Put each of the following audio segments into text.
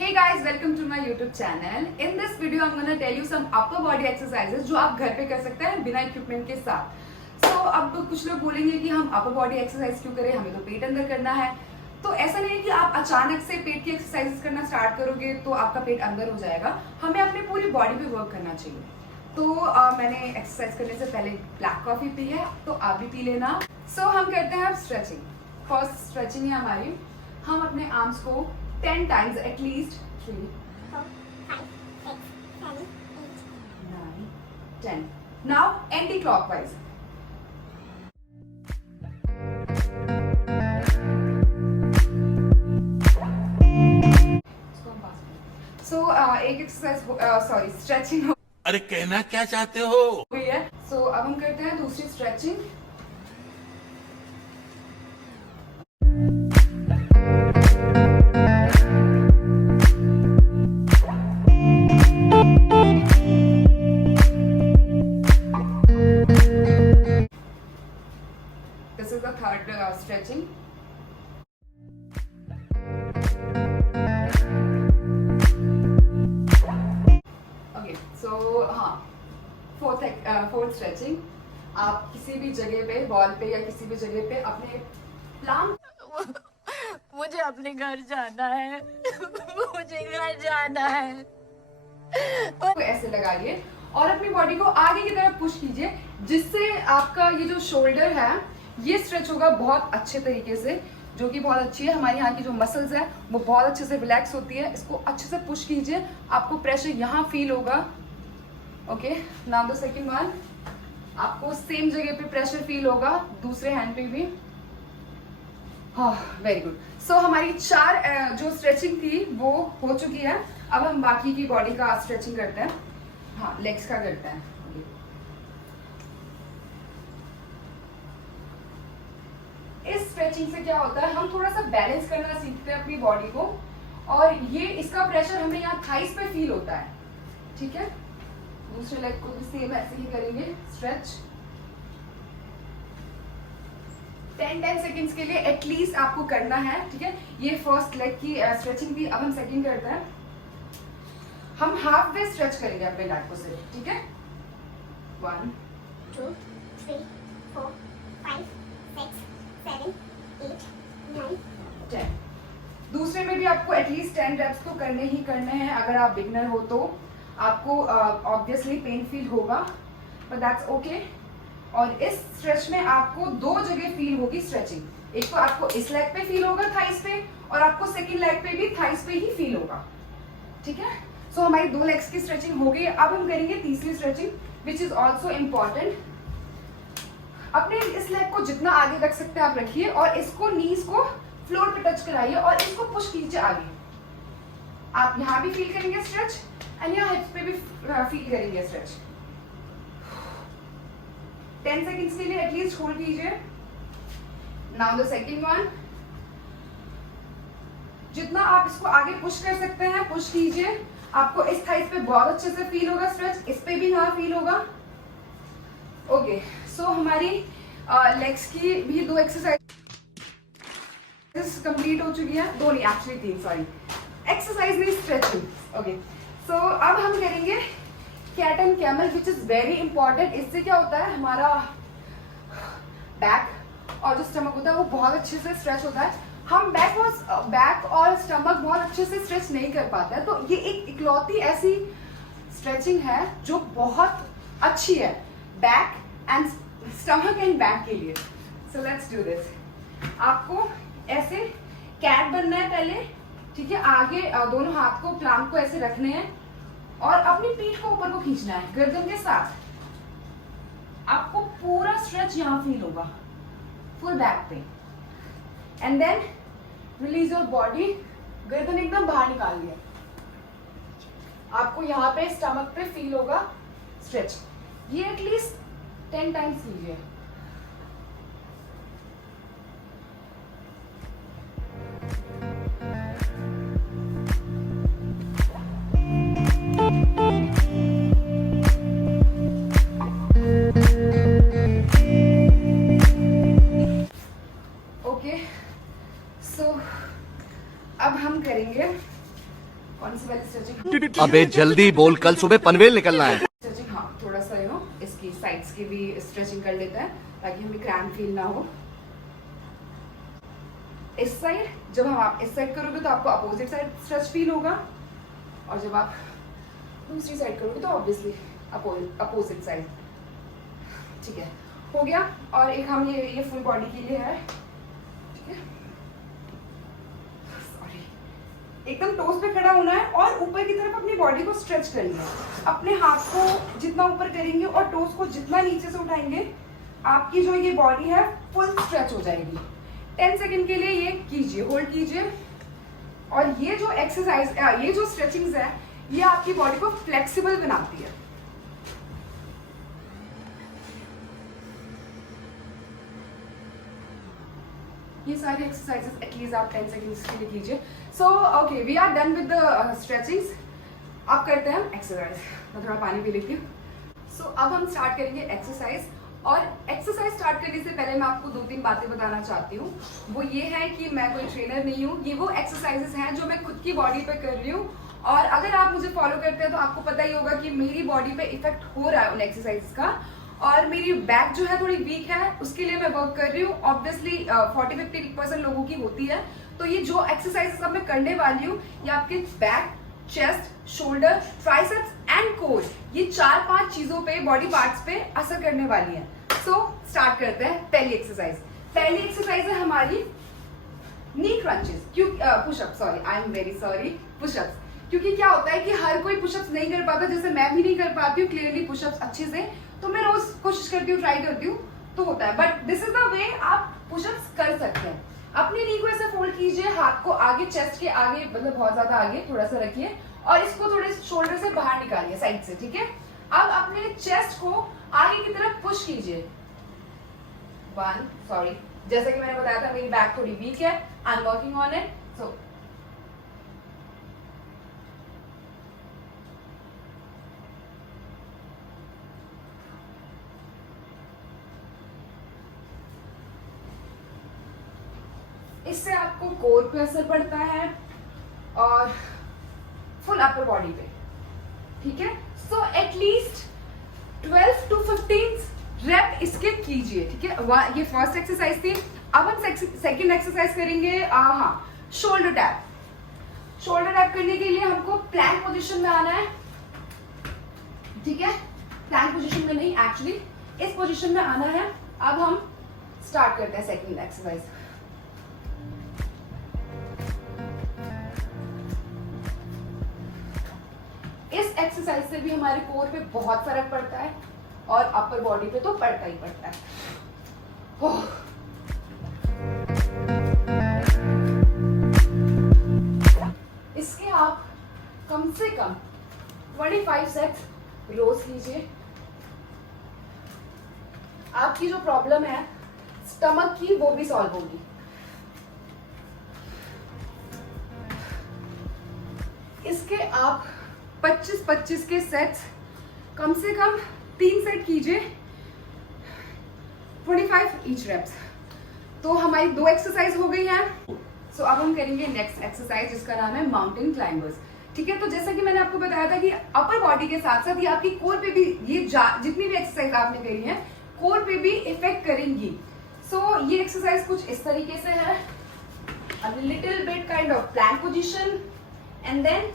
Hey guys, welcome to my YouTube channel. In this video, I'm gonna tell you some upper body exercises जो आप घर पे कर सकते हैं बिना इक्विपमेंट के साथ. So अब कुछ लोग बोलेंगे कि हम upper body exercise क्यों करें, हमें तो पेट अंदर करना है. तो ऐसा नहीं है कि आप अचानक से पेट की एक्सरसाइजेस करना स्टार्ट करोगे तो आपका पेट अंदर हो जाएगा. हमें अपनी पूरी बॉडी पे वर्क करना चाहिए. तो मैंने एक्सरसाइज करने से पहले ब्लैक कॉफी पी है, तो आप भी पी लेना. So हम करते हैं अब स्ट्रेचिंग. फर्स्ट स्ट्रेचिंग है हमारी. हम अपने आर्म्स को 10 times at least 3, 4, 5, 6, 7, 8, 9, 10. Now anti-clockwise. So एक एक्सरसाइज स्ट्रेचिंग हो. अरे कहना क्या चाहते हो? गई है. So अब हम करते हैं दूसरी stretching. This is the third stretching. Okay, so हाँ, fourth stretching. आप किसी भी जगह पे, वॉल पे या किसी भी जगह पे अपने प्लाम मुझे अपने घर जाना है मुझे घर जाना है को ऐसे लगाइए और अपनी बॉडी को आगे की तरफ पुश कीजिए, जिससे आपका ये जो शोल्डर है ये स्ट्रेच होगा बहुत अच्छे तरीके से, जो कि बहुत अच्छी है. हमारे यहाँ की जो मसल्स है वो बहुत अच्छे से रिलैक्स होती है. इसको अच्छे से पुश कीजिए, आपको प्रेशर यहाँ फील होगा. Okay, now the second one. आपको सेम जगह पे प्रेशर फील होगा, दूसरे हैंड पे भी. हाँ, वेरी गुड. सो हमारी 4 जो स्ट्रेचिंग थी वो हो चुकी है. अब हम बाकी की बॉडी का स्ट्रेचिंग करते हैं. हाँ, लेग्स का करते हैं. इस स्ट्रेचिंग से क्या होता है, हम थोड़ा सा बैलेंस करना सीखते हैं अपनी बॉडी को, और ये इसका प्रेशर हमें यहाँ थाइस पे फील होता है. ठीक है, दूसरे लेग को भी सेम ऐसे ही करेंगे. स्ट्रेच 10 सेकेंड्स के लिए एटलीस्ट आपको करना है. ठीक है, ये फर्स्ट लेग की स्ट्रेचिंग थी. अब हम सेकंड करते हैं. हम हाफ वे स्ट्रेच करेंगे अपने लेग को सिर्फ. ठीक है, 1, 2, 3, 4, 5, 6, 7, 8, 9, 10. दूसरे में भी आपको एटलीस्ट 10 रेप्स तो करने ही करने हैं. अगर आप बिगनर हो तो आपको ऑब्वियसली पेन फील होगा, बट दैट्स ओके. और इस स्ट्रेच में आपको 2 जगह फील होगी स्ट्रेचिंग. एक तो आपको इस लेग पे फील होगा थाइस पे, और आपको सेकंड लेग पे भी थाइस पे ही फील होगा. ठीक है, सो हमारी 2 लेग्स की स्ट्रेचिंग हो गई. अब हम करेंगे तीसरी stretching, which is also important. अपने इस लेग को जितना आगे रख सकते हैं आप रखिए, और इसको नीज को फ्लोर पे टच कराइए और इसको पुश कीजिए आगे. आप यहाँ भी फील करेंगे स्ट्रेच, एंड यहाँ हिप्स पे भी फील करेंगे स्ट्रेच. 10 सेकेंड्स के लिए एटलीस्ट होल्ड कीजिए. Now the second one. जितना आप इसको आगे पुश कर सकते हैं पुश कीजिए. आपको इस थाइस पे बहुत अच्छे से फील होगा स्ट्रेच, इस पे भी यहाँ फील होगा. ओके, सो हमारी लेग्स की भी 2 एक्सरसाइज कंप्लीट हो चुकी है. 2 नहीं, एक्चुअली 3, सॉरी. एक्सरसाइज नहीं, स्ट्रेचिंग. ओके, सो अब हम करेंगे cat and camel, which is very important. इससे क्या होता है, हमारा बैक और जो स्टमक होता है वो बहुत अच्छे से स्ट्रेच होता है. हम बैक और स्टमक बहुत अच्छे से स्ट्रेच नहीं कर पाते हैं, तो ये एक इकलौती ऐसी स्ट्रेचिंग है जो बहुत अच्छी है back and stomach and back के लिए. So let's do this. आपको ऐसे कैट बनना है पहले. ठीक है, आगे दोनों हाथ को प्लांट को ऐसे रखने हैं और अपनी पीठ को ऊपर को खींचना है गर्दन के साथ. आपको पूरा स्ट्रेच यहाँ फील होगा फुल बैक पे. And then release your body. गर्दन एकदम बाहर निकाल लिया. आपको यहाँ पे स्टमक पे फील होगा स्ट्रेच. ये एटलीस्ट 10 टाइम्स कीजिए. कौन सी वाली स्ट्रेचिंग? अबे जल्दी बोल, कल सुबह पनवेल निकलना है। स्ट्रेचिंग, हाँ थोड़ा सा इसकी साइड्स की भी स्ट्रेचिंग कर लेते हैं ताकि हमें क्रैम्प फील ना हो। इस साइड, जब आप इस साइड करोगे तो आपको अपोजिट साइड स्ट्रेच फील होगा, और जब आप दूसरी साइड करोगे तो ऑब्वियसली अपोजिट साइड। ठीक है, हो गया। और एक हम ये फुल बॉडी के लिए है, ठीक है। सॉरी, एकदम टोस पे खड़ा होना है और ऊपर की तरफ अपनी बॉडी को स्ट्रेच करेंगे। अपने हाथ को जितना ऊपर करेंगे और टोस को जितना नीचे से उठाएंगे, आपकी जो ये बॉडी है फुल स्ट्रेच हो जाएगी। 10 सेकंड के लिए ये कीजिए, होल्ड कीजिए। और ये जो एक्सरसाइज, ये जो स्ट्रेचिंग्स है, ये आपकी बॉडी को फ्लेक्सिबल बनाती है। ये सारी एक्सरसाइजेस एटलीस्ट आप 10 सेकंड्स के लिए कीजिए। So okay, we are done with the stretchings. अब करते हैं एक्सरसाइज। मैं थोड़ा पानी पी लेती हूँ। सो अब हम स्टार्ट करेंगे एक्सरसाइज। और एक्सरसाइज स्टार्ट करने से पहले मैं आपको 2-3 बातें बताना चाहती हूँ। वो ये है कि मैं कोई ट्रेनर नहीं हूँ, ये वो एक्सरसाइजेस हैं जो मैं खुद की बॉडी पे कर रही हूँ। और अगर आप मुझे फॉलो करते हैं तो आपको पता ही होगा कि मेरी बॉडी पे इफेक्ट हो रहा है उन एक्सरसाइज का। और मेरी बैक जो है थोड़ी वीक है, उसके लिए मैं वर्क कर रही हूँ। ऑब्वियसली 40-50% लोगों की होती है। तो ये जो एक्सरसाइजेस अब मैं करने वाली हूँ, ये आपके back, chest, shoulder, triceps and core, ये 4-5 चीजों पे, बॉडी पार्ट्स पे असर करने वाली है। सो स्टार्ट करते हैं पहली एक्सरसाइज। पहली एक्सरसाइज है हमारी knee crunches, pushup, sorry, I am very sorry, pushups. क्योंकि क्या होता है कि हर कोई पुशअप्स नहीं कर पाता, जैसे मैं भी नहीं कर पाती हूँ क्लियरली पुशअप्स अच्छे से। तो मैं रोज कोशिश करती हूँ, ट्राई करती हूँ, तो होता है। But this is the way आप पुशअप्स कर सकते हैं। अपनी नी को ऐसे फोल्ड कीजिए, हाथ को आगे, चेस्ट के आगे, मतलब बहुत ज्यादा आगे थोड़ा सा रखिए, और इसको थोड़े शोल्डर से बाहर निकालिए, साइड से, ठीक है। अब अपने चेस्ट को आगे की तरफ पुश कीजिए। 1, सॉरी, जैसे कि मैंने बताया था मेरी बैक थोड़ी वीक है, I am working on it. So इससे आपको कोर पे असर पड़ता है और फुल अपर बॉडी पे, ठीक है। सो एटलीस्ट 12 to 15 रेप इसके कीजिए, ठीक है। ये फर्स्ट एक्सरसाइज थी। अब हम सेकंड एक्सरसाइज करेंगे, शोल्डर टैप। शोल्डर टैप करने के लिए हमको प्लैंक पोजीशन में आना है, ठीक है। प्लैंक पोजीशन में नहीं, एक्चुअली इस पोजीशन में आना है। अब हम स्टार्ट करते हैं सेकंड एक्सरसाइज। इस एक्सरसाइज से भी हमारे कोर पे बहुत फर्क पड़ता है और अपर बॉडी पे तो पड़ता ही पड़ता है। इसके आप कम से कम 25 सेट्स रोज कीजिए। आपकी जो प्रॉब्लम है स्टमक की, वो भी सॉल्व होगी। इसके आप 25-25 के सेट्स, कम से कम 3 सेट कीजिए, 25 ईच रेप्स। तो हमारी 2 एक्सरसाइज हो गई हैं। सो अब हम करेंगे नेक्स्ट एक्सरसाइज, जिसका नाम है माउंटेन क्लाइंबर्स, ठीक है। तो जैसा कि मैंने आपको बताया था कि अपर बॉडी के साथ साथ ये आपकी कोर पे भी, ये जितनी भी एक्सरसाइज आपने करी है, कोर पे भी इफेक्ट करेंगी। सो ये एक्सरसाइज कुछ इस तरीके से है, a little bit kind of plank position, and then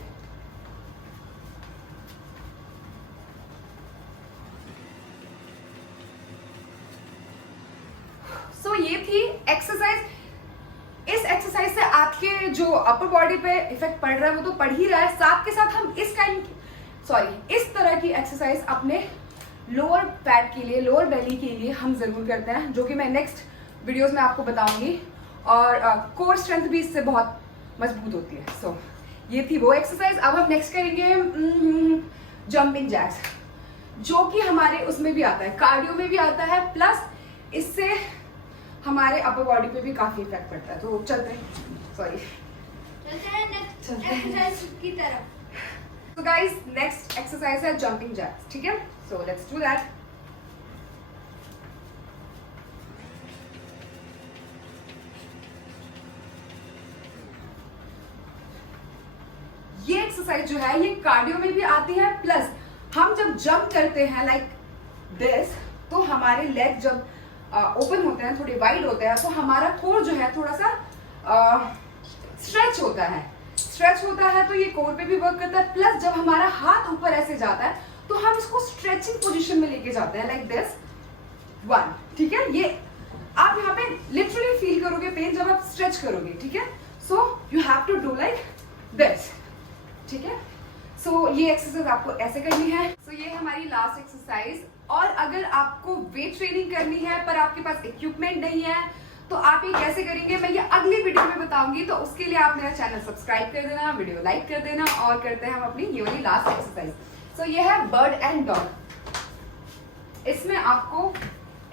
ये थी एक्सरसाइज। इस एक्सरसाइज से आपके जो अपर बॉडी पे इफेक्ट पड़ रहा है वो तो पड़ ही रहा है, साथ के साथ हम इस तरह की एक्सरसाइज अपने लोअर फैट के लिए, लोअर बेली के लिए हम जरूर करते हैं, जो कि मैं नेक्स्ट वीडियोस में आपको बताऊंगी। और कोर स्ट्रेंथ भी इससे बहुत मजबूत होती है। सो ये थी वो एक्सरसाइज। अब हम नेक्स्ट करेंगे जंपिंग जैक्स, जो कि हमारे उसमें भी आता है, कार्डियो में भी आता है, प्लस इससे हमारे अपर बॉडी पे भी काफी इफेक्ट पड़ता है। तो चलते हैं, सॉरी, एक्सरसाइज की तरफ। तो गाइस नेक्स्ट एक्सरसाइज है जंपिंग जैक्स, ठीक है। So let's do that. ये एक्सरसाइज जो है ये कार्डियो में भी आती है, प्लस हम जब जंप करते हैं लाइक दिस, तो हमारे लेग जब ओपन होते हैं, थोड़े वाइड होते हैं, तो हमारा कोर जो है थोड़ा सा स्ट्रेच होता है। स्ट्रेच होता है तो ये कोर पे भी वर्क करता है, प्लस जब हमारा हाथ ऊपर ऐसे जाता है तो हम इसको स्ट्रेचिंग पोजीशन में लेके जाते हैं लाइक दिस वन। ठीक है, ये आप यहाँ पे लिटरली फील करोगे पेन जब आप स्ट्रेच करोगे। ठीक है, so you have to do like this. ठीक है, सो ये एक्सरसाइज आपको ऐसे करनी है। सो ये हमारी लास्ट एक्सरसाइज। और अगर आपको वेट ट्रेनिंग करनी है पर आपके पास इक्विपमेंट नहीं है तो आप ये कैसे करेंगे मैं ये अगली वीडियो में बताऊंगी। तो उसके लिए आप मेरा चैनल सब्सक्राइब कर देना, वीडियो लाइक कर देना, और करते हैं हम अपनी ये वाली लास्ट एक्सरसाइज। सो ये है बर्ड एंड डॉग। इसमें आपको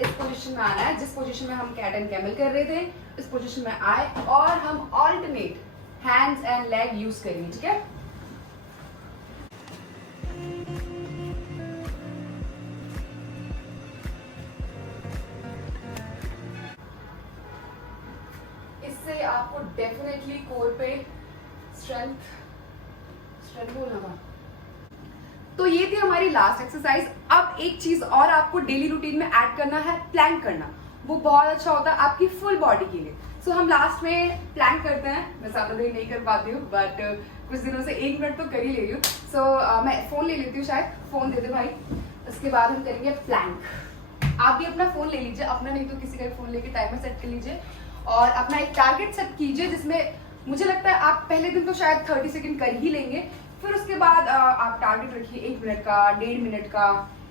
इस पोजीशन में आना है, जिस पोजीशन में हम कैट एंड कैमल कर रहे थे, इस पोजीशन में आए और हम alternate hands and leg use करेंगे। ठीक है, इससे आपको डेफिनेटली कोर पे स्ट्रेंथ बोलना। तो ये थी हमारी लास्ट एक्सरसाइज। अब एक चीज और आपको डेली रूटीन में ऐड करना है, प्लैंक करना। वो बहुत अच्छा होता है आपकी फुल बॉडी के लिए। सो हम लास्ट में प्लैंक करते हैं। मैं ज्यादा देर नहीं कर पाती हूँ, बट कुछ दिनों से 1 मिनट तो कर ही ले रही हूँ। सो मैं फोन ले लेती हूँ, शायद फोन दे दे भाई। उसके बाद हम करेंगे प्लैंक। आप भी अपना फोन ले लीजिए, अपना नहीं तो किसी का फोन लेके टाइमर सेट कर लीजिए और अपना एक टारगेट सेट कीजिए, जिसमें मुझे लगता है आप पहले दिन तो शायद 30 सेकंड कर ही लेंगे। फिर उसके बाद आप टारगेट रखिए 1 मिनट का, 1.5 मिनट का।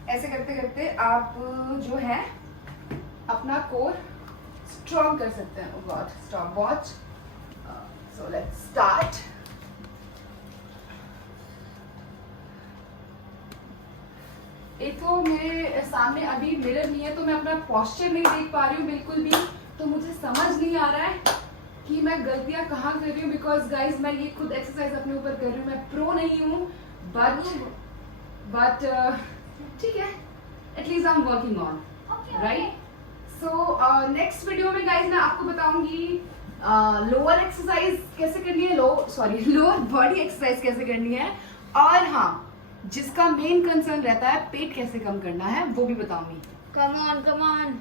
ऐसे करते करते आप जो है अपना कोर स्ट्रॉन्ग कर सकते हैं। God, stop watch. So let's start. एक तो मेरे सामने अभी मिरर नहीं है तो मैं अपना पोस्चर नहीं देख पा रही हूँ बिल्कुल भी, तो मुझे समझ नहीं आ रहा है कि मैं गलतियां कहाँ कर रही हूँ। बिकॉज गाइज मैं ये खुद एक्सरसाइज अपने ऊपर कर रही हूँ, मैं प्रो नहीं हूँ, बट ठीक है, at least I am working on, right. So next video में गाइज मैं आपको बताऊंगी लोअर एक्सरसाइज कैसे करनी है, लोअर बॉडी एक्सरसाइज कैसे करनी है, और हाँ जिसका मेन कंसर्न रहता है पेट कैसे कम करना है वो भी बताऊंगी। Come on.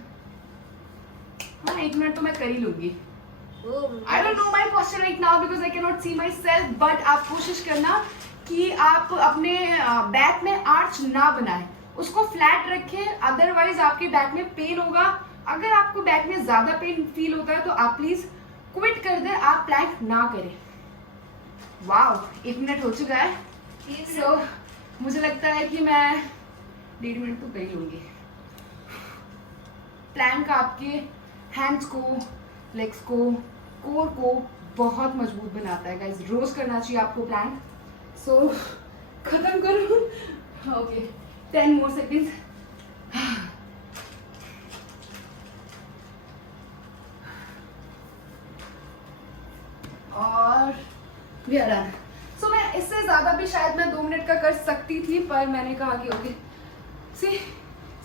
हाँ 1 मिनट तो मैं कर ही लूंगी। I don't know my posture right now because I cannot see myself, but आप कोशिश करना कि आप अपने बैक में आर्च ना बनाएं, उसको फ्लैट रखें, अदरवाइज आपके बैक में पेन होगा। अगर आपको बैक में ज्यादा पेन फील होता है तो आप प्लीज क्विट कर दें, आप प्लैंक ना करें। वाओ 1 मिनट हो चुका है। So, मुझे लगता है कि मैं 1.5 मिनट तो कर ही लूंगी। प्लैंक आपके हैंड्स को, लेग्स को, कोर को बहुत मजबूत बनाता है गाइस। रोज करना चाहिए आपको प्लैंक। सो खत्म करूं? ओके 10 मोर सेकेंड्स। और वी आर डन। सो मैं इससे ज्यादा भी शायद मैं 2 मिनट का कर सकती थी, पर मैंने कहा कि ओके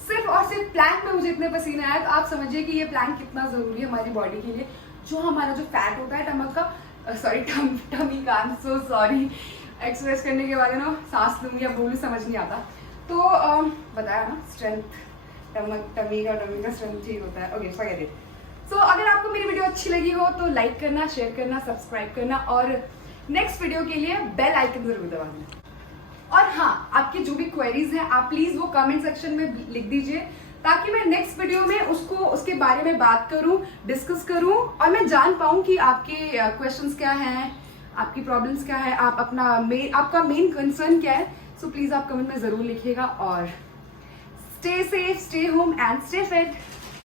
सिर्फ और सिर्फ प्लैंक में मुझे इतने पसीने आया, तो आप समझिए कि ये प्लैंक कितना जरूरी है हमारी बॉडी के लिए। जो हमारा जो फैट होता है टमक का, सॉरी टमी का, I am so sorry, exercise करने के बाद ना सांस लूँ या बोलूँ समझ नहीं आता। तो बताया ना स्ट्रेंथ, टमी का स्ट्रेंथ ठीक होता है। Okay forget it. सो अगर आपको मेरी वीडियो अच्छी लगी हो तो लाइक करना, शेयर करना, सब्सक्राइब करना, और नेक्स्ट वीडियो के लिए बेल आइकन जरूर दबाना। और हाँ, आपकी जो भी क्वेरीज हैं आप प्लीज वो कमेंट सेक्शन में लिख दीजिए, ताकि मैं नेक्स्ट वीडियो में उसके बारे में बात करूं, डिस्कस करूं, और मैं जान पाऊं कि आपके क्वेश्चंस क्या हैं, आपकी प्रॉब्लम्स क्या है, आपका मेन कंसर्न क्या है। सो प्लीज आप कमेंट में जरूर लिखिएगा, और stay safe, stay home and stay fit.